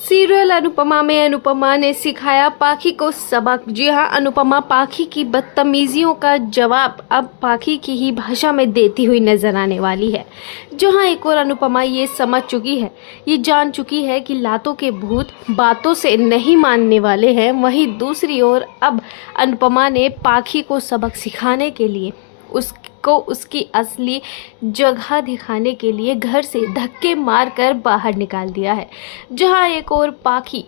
Serial Anupama में अनुपमा ने सिखाया पाखी को सबक। जी हाँ, अनुपमा पाखी की बदतमीजियों का जवाब अब पाखी की ही भाषा में देती हुई नजर आने वाली है। जहाँ एक और अनुपमा ये समझ चुकी है, ये जान चुकी है कि लातों के भूत बातों से नहीं मानने वाले हैं, वहीं दूसरी ओर अब अनुपमा ने पाखी को सबक सिखाने के लिए उसको उसकी असली जगह दिखाने के लिए घर से धक्के मारकर बाहर निकाल दिया है। जहां एक और पाखी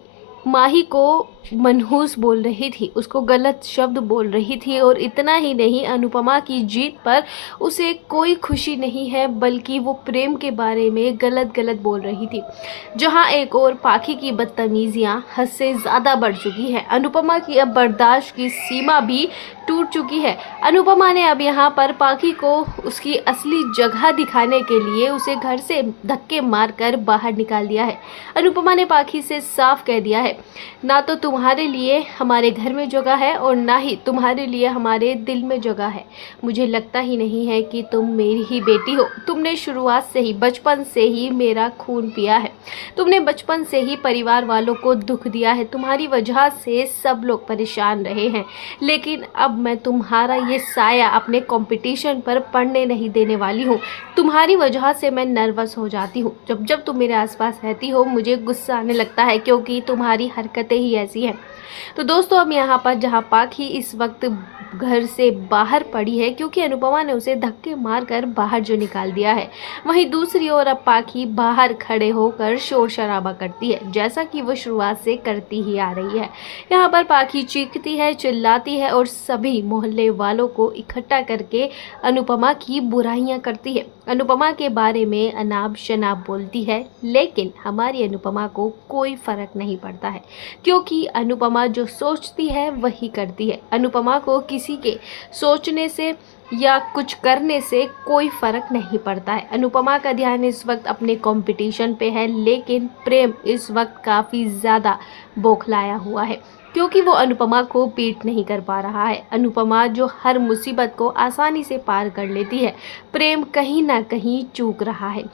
माही को मनहूस बोल रही थी, उसको गलत शब्द बोल रही थी, और इतना ही नहीं, अनुपमा की जीत पर उसे कोई खुशी नहीं है, बल्कि वो प्रेम के बारे में गलत गलत बोल रही थी। जहां एक और पाखी की बदतमीजियां हद से ज़्यादा बढ़ चुकी है। अनुपमा की अब बर्दाश्त की सीमा भी टूट चुकी है। अनुपमा ने अब यहाँ पर पाखी को उसकी असली जगह दिखाने के लिए उसे घर से धक्के मारकर बाहर निकाल दिया है। अनुपमा ने पाखी से साफ कह दिया है, ना तो तुम्हारे लिए हमारे घर में जगह है और ना ही तुम्हारे लिए हमारे दिल में जगह है। मुझे लगता ही नहीं है कि तुम मेरी ही बेटी हो। तुमने शुरुआत से ही, बचपन से ही मेरा खून पिया है। तुमने बचपन से ही परिवार वालों को दुख दिया है। तुम्हारी वजह से सब लोग परेशान रहे हैं, लेकिन अब मैं तुम्हारा ये साया अपने कंपटीशन पर पड़ने नहीं देने वाली हूँ। तुम्हारी वजह से मैं नर्वस हो जाती हूँ। जब जब तुम मेरे आसपास रहती हो मुझे गुस्सा आने लगता है, क्योंकि तुम्हारी हरकतें ही ऐसी हैं। तो दोस्तों, अब यहाँ पर जहाँ पाखी इस वक्त घर से बाहर पड़ी है क्योंकि अनुपमा ने उसे धक्के मारकर बाहर जो निकाल दिया है, वहीं दूसरी ओर अब पाखी बाहर खड़े होकर शोर शराबा करती है, जैसा कि वो शुरुआत से करती ही आ रही है। यहाँ पर पाखी चीखती है, चिल्लाती है और सभी मोहल्ले वालों को इकट्ठा करके अनुपमा की बुराइयां करती है। अनुपमा के बारे में अनाप शनाप बोलती है, लेकिन हमारी अनुपमा को कोई फर्क नहीं पड़ता है, क्योंकि अनुपमा जो सोचती है वही करती है। अनुपमा को किसी के सोचने से या कुछ करने से कोई फर्क नहीं पड़ता है। अनुपमा का ध्यान इस वक्त अपने कंपटीशन पे है, लेकिन प्रेम इस वक्त काफ़ी ज़्यादा बौखलाया हुआ है, क्योंकि वो अनुपमा को बीट नहीं कर पा रहा है। अनुपमा जो हर मुसीबत को आसानी से पार कर लेती है, प्रेम कहीं ना कहीं चूक रहा है।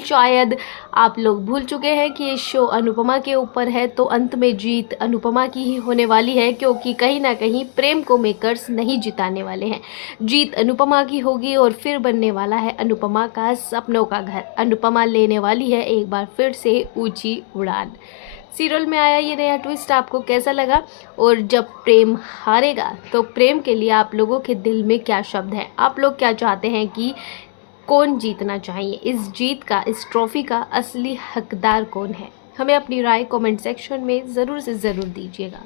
शायद आप लोग भूल चुके हैं कि ये शो अनुपमा के ऊपर है, तो अंत में जीत अनुपमा की ही होने वाली है, क्योंकि कहीं ना कहीं प्रेम को मेकर्स नहीं जिताने वाले हैं। जीत अनुपमा की होगी और फिर बनने वाला है अनुपमा का सपनों का घर। अनुपमा लेने वाली है एक बार फिर से ऊंची उड़ान। सीरियल में आया ये नया ट्विस्ट आपको कैसा लगा? और जब प्रेम हारेगा तो प्रेम के लिए आप लोगों के दिल में क्या शब्द है? आप लोग क्या चाहते हैं कि कौन जीतना चाहिए? इस जीत का, इस ट्रॉफी का असली हकदार कौन है? हमें अपनी राय कमेंट सेक्शन में ज़रूर से ज़रूर दीजिएगा।